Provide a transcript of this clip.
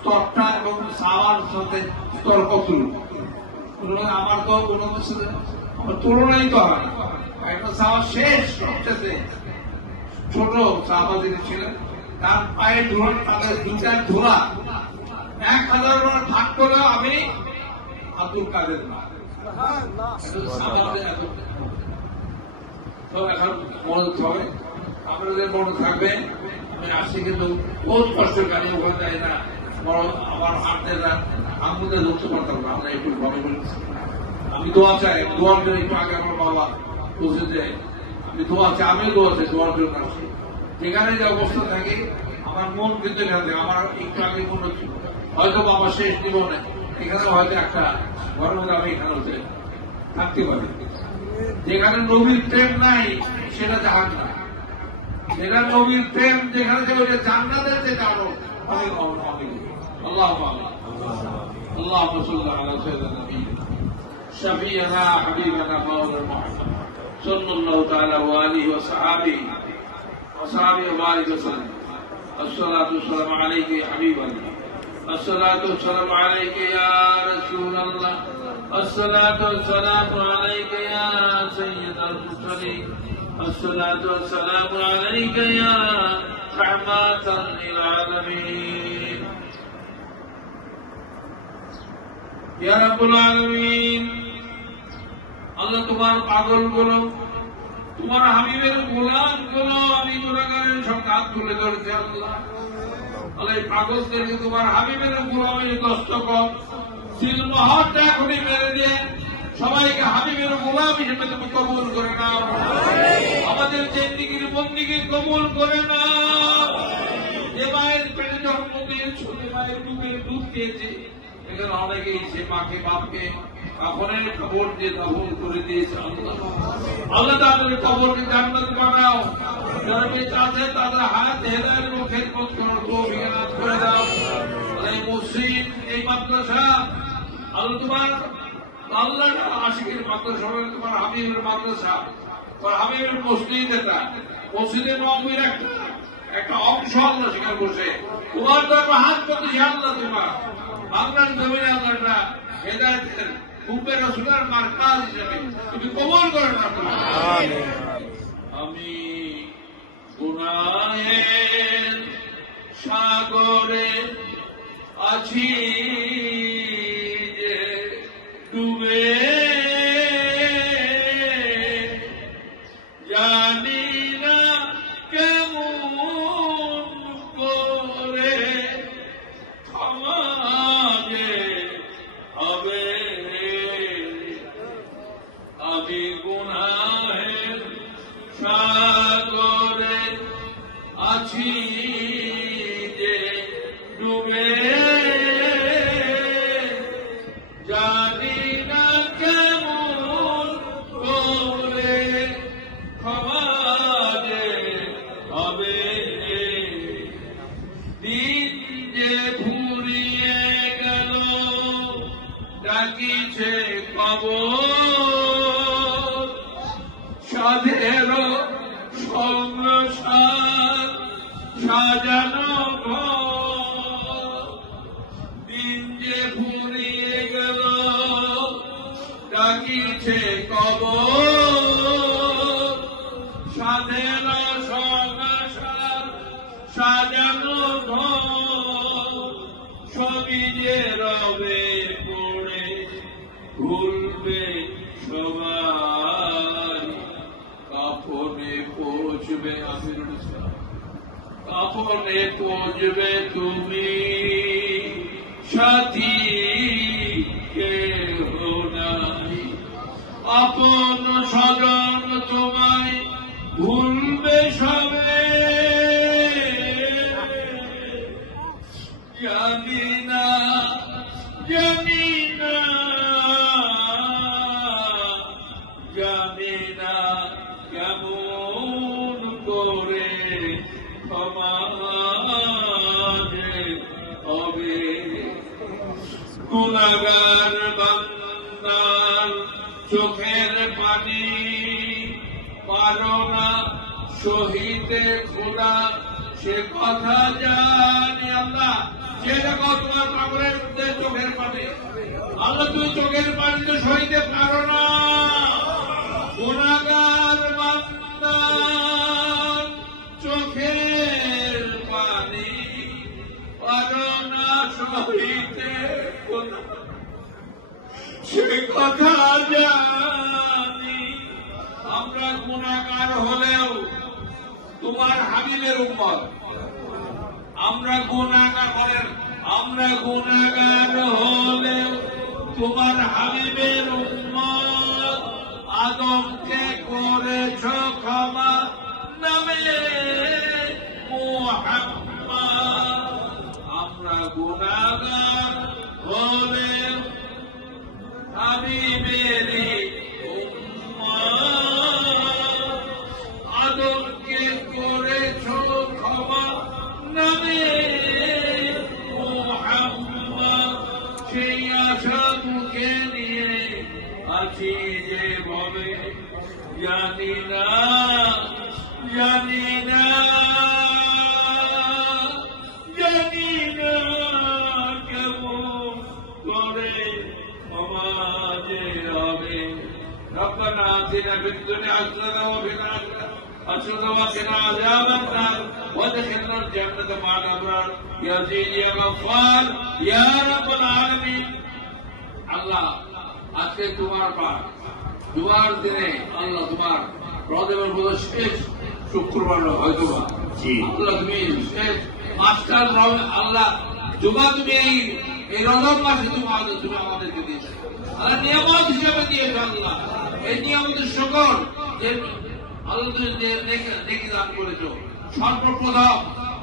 স্তরটা এবং সাহাবার সাথে স্তর কতটুকু। আমার তো ওনাদের সাথে আমার তুলনাই তো হয় না। একটা সাহাবা শেষ সবচেয়ে ছোট সাহাবা যিনি ছিলেন, তার পায়ে ধুলো, তাদের দুটার ধোলা 1000 বার ভাগ করেও আমি আব্দুল কাদের না। তো এখন মনে হবে, আপনাদের মনে থাকবে, আমি আসছি কিন্তু বহুত কষ্টের গাড়ি ওখানে যাই না, আমার হাতের আঙুলে ধরতে পারতাম না। আমরা একটু ভাবে বলেছি, আমি দোয়া চাই, দোয়ার জন্য একটু আগে আমার বাবা বলছে যে আমি দোয়া চাই, আমিও দোয়া চাই, দোয়ার জন্য আসছি। যেখানে যে অবস্থা থাকে আমার মন কিন্তু এখানে থাকে। আমার একটু আগে মনে হচ্ছিল হয়তো বাবা শেষ জীবনে এখানে হয়তো একটা ঘরের মধ্যে আমি এখানে হতে থাকতে পারি। যেখানে নবীর প্রেম নাই সেটা জাহান্নাম, যেটা নবীর প্রেম যেখানে যে ওইটা জান্নাতের যে কারণ অনেক অনেক। আল্লাহ আল্লাহ আলা সাইয়্যিদিনা নবিয়্যিনা শাফিঈনা হাবিবানা মাওলানা মুহাম্মদ সাল্লাল্লাহু তাআলা ওয়া আলিহি ওয়া সাহবিহি ওয়া বারিক ওয়া সাল্লাম। আসসালাতু ওয়াসসালামু আলাইকা ইয়া হাবিবাল্লাহ, আসসালাতু ওয়াসসালামু আলাইকা ইয়া রাসূলুল্লাহ, আসসালাতু ওয়াসসালামু আলাইকা ইয়া সাইয়্যিদাল মুরসালিন, আসসালাতু ওয়াসসালামু আলাইকা ইয়া রাহমাতাল লিল আলামিন। ইয়া রাব্বুল আলামিন, আল্লাহ তোমার পাগল গুলো, তোমার হাবিবের গোলাম গুলো আমি গুনাহগারের সঙ্গে হাত তুলে ধরেছি। আল্লাহ আল্লাহ এই পাগলদেরকে তোমার হাবিবের গোলামের কষ্ট কর, সিলমোহরটা এখনই মেরে দিয়ে সবাইকে হাবিবের গোলাম হিসেবে তুমি কবুল করে নাও। আমাদের জিন্দেগির বন্দিকে কবুল করে নাও। যে মায়ের পেটে জন্ম দিয়েছো, যে মায়ের বুকের দুধ দিয়েছে, এখানে অনেকেই সে মাকে বাপকে কাফনের কবর দিয়ে দাফন করে দিয়েছে। আল্লাহ তাদের কবরকে জান্নাত বানাও। যারা বেঁচে আছে তাদের হায়াত হেদায়েত ও খেদমত করার তৌফিক এনায়েত করে দাও। এই মসজিদ, এই মাদ্রাসা, আল্লাহ তোমার আল্লাহ আশিকের মাদ্রাসা, তোমার হাবিবের মাদ্রাসা, তোমার হাবিবের মসজিদ, এটা মসজিদে নববীর একটা অংশ আল্লাহ সেখানে বসে তোমার দরবার হাত করতেছি। আল্লাহ তোমার বাংলার জমিনে আল্লাহটা হেদায়েতের পূর্বে রাসূলের মারকাজ হিসেবে তুমি কবুল করে নাও। আমি গুনাহের সাগরে আছি যে ডুবে, জানি না কেমন করে ক্ষমা যে হবে। আমি গুনাহের সাগরে আছি যে ডুবে, জানি না কেমন করে ক্ষমা যে হবে। দিন যে ফুরিয়ে গেল ডাকিছে কবর, সাধের সংসার সাজানো ঘর। দিন যে ফুরিয়ে গেল ডাকিছে কবর, সাধের সংসার সাজানো ঘর। সবই যে রবে পড়ে ভুলবে সবাই, কাফনে পৌঁছবে আমিরুল ইসলাম, কাফনে পৌঁছবে তুমি সাথী কেহ নাই। আপন স্বজন তোমায় ভুলবে সবে, জানি না জানি না জানি না কেমন করে ক্ষমা যে হবে। গুনাহগার বান্দার চোখের পানি পারো না সহিতে খোদা, সে কথা জানি। আল্লাহ সে দেখো তোমার পাগলের মধ্যে চোখের পানি। আল্লাহ তুমি চোখের পানি তো সইতে পারো না। গুনাহগার বান্দার চোখের পানি পারো না সইতে, সে কথা জানি। আমরা গুনাহগার হলেও তোমার হাবিবের উম্মত। আমরা গুনাহগার হলেন, আমরা গুনাহগার হলেও তোমার হাবিবের উম্মত। আদমকে করেছ ক্ষমা নামে মুহাম্মদ। আমরা গুনাহগার হলেও হাবিবেরই উম্মত। আদমকে করেছ ক্ষমা নামে মুহাম্মদ। সেই আশা মুখে নিয়ে আছি যে ভাবে, জানি না জানি না জানি না কেমন করে সমাজে হবে। ربنا آتنا في الدنيا حسنة وفي الآخرة حسنة وقنا عذاب النار وادخلنا الجنة مع الأبرار يا عزيز يا غفار يا رب العالمين। আল্লাহ আজকে তোমার পাঠ দুবার দিনে আল্লাহ তোমার রজবের মধ্যে শেষ শুক্রবার হয়তো আল্লাহ তুমি শেষ মাস্টার আল্লাহ জুমা তুমি এই রজব মাসে তুমি আমাদেরকে দিয়েছো আল্লাহ, নিয়ামত হিসাবে দিয়েছো আল্লাহ। এই নিয়ামতের সকল আল্লাহ তুমি নেকি দান করেছো। সর্বপ্রথম